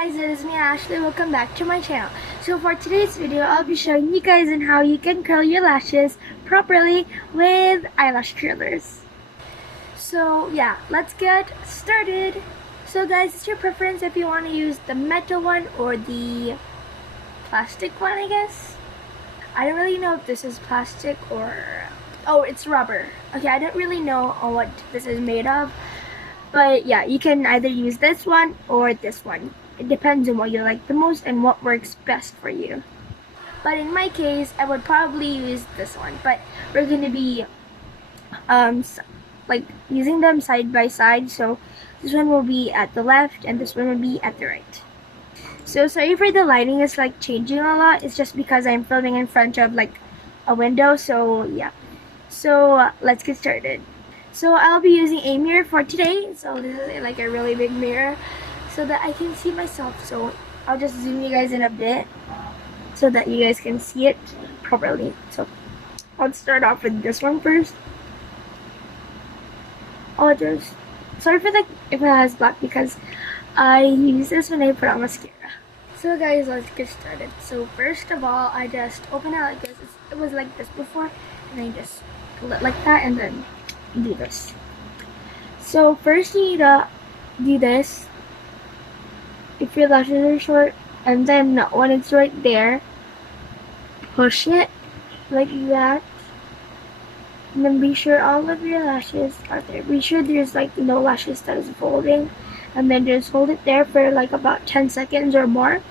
guys, it is me Ashley. Welcome back to my channel. So for today's video, I'll be showing you guys on how you can curl your lashes properly with eyelash curlers. So yeah, let's get started. So guys, it's your preference if you want to use the metal one or the plastic one, I guess. I don't really know if this is plastic or... oh, it's rubber. Okay, I don't really know what this is made of. But yeah, you can either use this one or this one. It depends on what you like the most and what works best for you. But in my case, I would probably use this one. But we're going to be like using them side by side. So this one will be at the left and this one will be at the right. So sorry for the lighting, it's like changing a lot. It's just because I'm filming in front of like a window. So yeah. So let's get started. So I'll be using a mirror for today. So this is like a really big mirror so that I can see myself. So I'll just zoom you guys in a bit so that you guys can see it properly. So I'll start off with this one first. Sorry for if it has black because I use this when I put on mascara. So guys, let's get started. So first of all, I just open it like this. It was like this before, and I just pull it like that and then do this. So first you need to do this if your lashes are short, and then when it's right there, push it like that, and then be sure all of your lashes are there. Be sure there's like no lashes that is folding, and then just hold it there for like about 10 seconds or more.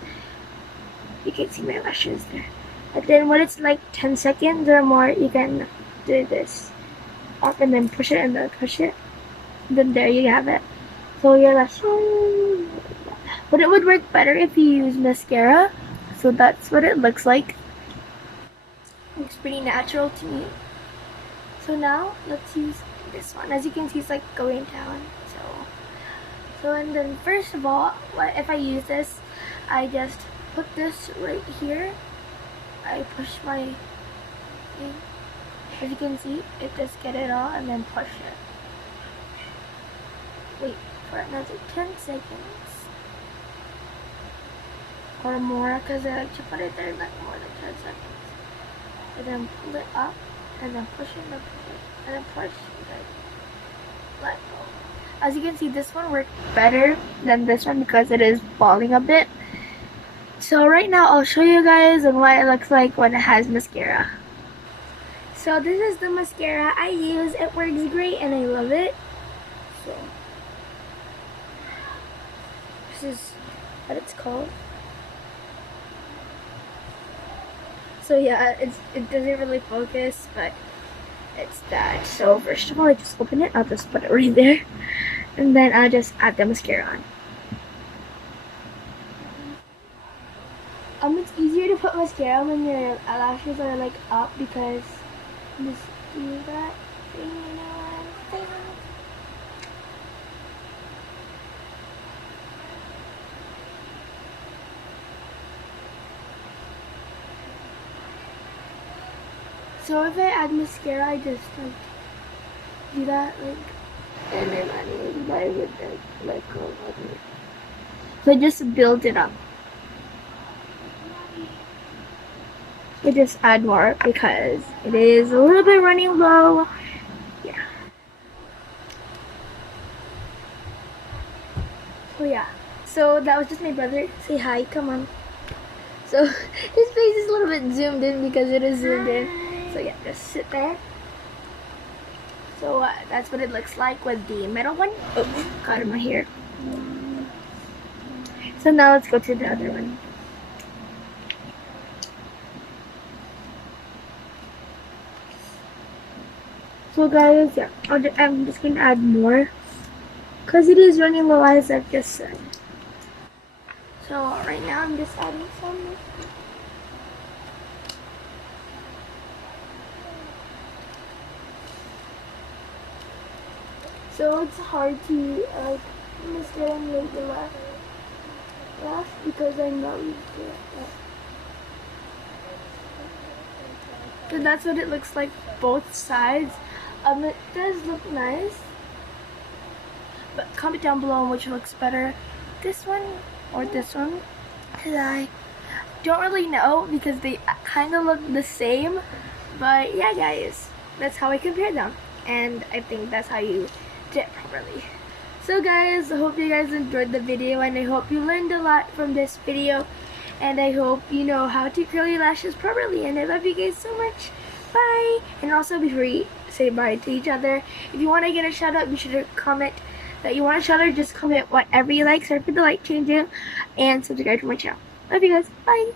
You can see my lashes there. And then when it's like 10 seconds or more, you can do this up and then push it and then push it. And then there you have it. So your lashes. But it would work better if you use mascara. So that's what it looks like. Looks pretty natural to me. So now let's use this one. As you can see, it's like going down. So and then first of all, if I use this, I just put this right here. I push my thing. As you can see, it just get it all and then push it. Wait for another 10 seconds or more, because I like to put it there like more than 10 seconds. And then pull it up and then push it and then push it and then push it. Let go. As you can see, this one worked better than this one because it is falling a bit. So right now I'll show you guys on what it looks like when it has mascara. So this is the mascara I use. It works great and I love it. So this is what it's called. So yeah, it doesn't really focus, but it's that. So first of all, I just open it. I'll just put it right there, and then I'll just add the mascara on. It's easier to put mascara when your eyelashes are like up because just do that thing, you know what I'm saying? So if I add mascara, I just like do that like, and then I would like go over it. So just build it up. I just add more because it is a little bit running low. Yeah. So yeah. So that was just my brother. Say hi, come on. So his face is a little bit zoomed in because it is zoomed in. So yeah, just sit there. So that's what it looks like with the metal one. Oh, got in my hair. So now let's go to the other one. So guys, yeah, I'm just going to add more because it is running low as I've just said. So right now I'm just adding some. So it's hard to like mascara and make the lash because I'm not used to it. So that's what it looks like both sides. It does look nice, but comment down below on which looks better, this one or this one. And I don't really know because they kind of look the same. But yeah, guys, that's how I compare them. And I think that's how you do it properly. So guys, I hope you guys enjoyed the video, and I hope you learned a lot from this video. And I hope you know how to curl your lashes properly. And I love you guys so much. Bye! And also, before you say bye to each other, if you want to get a shout out, be sure to comment that you want a shout out. Just comment whatever you like. Sorry for the light changing. And subscribe to my channel. Love you guys. Bye!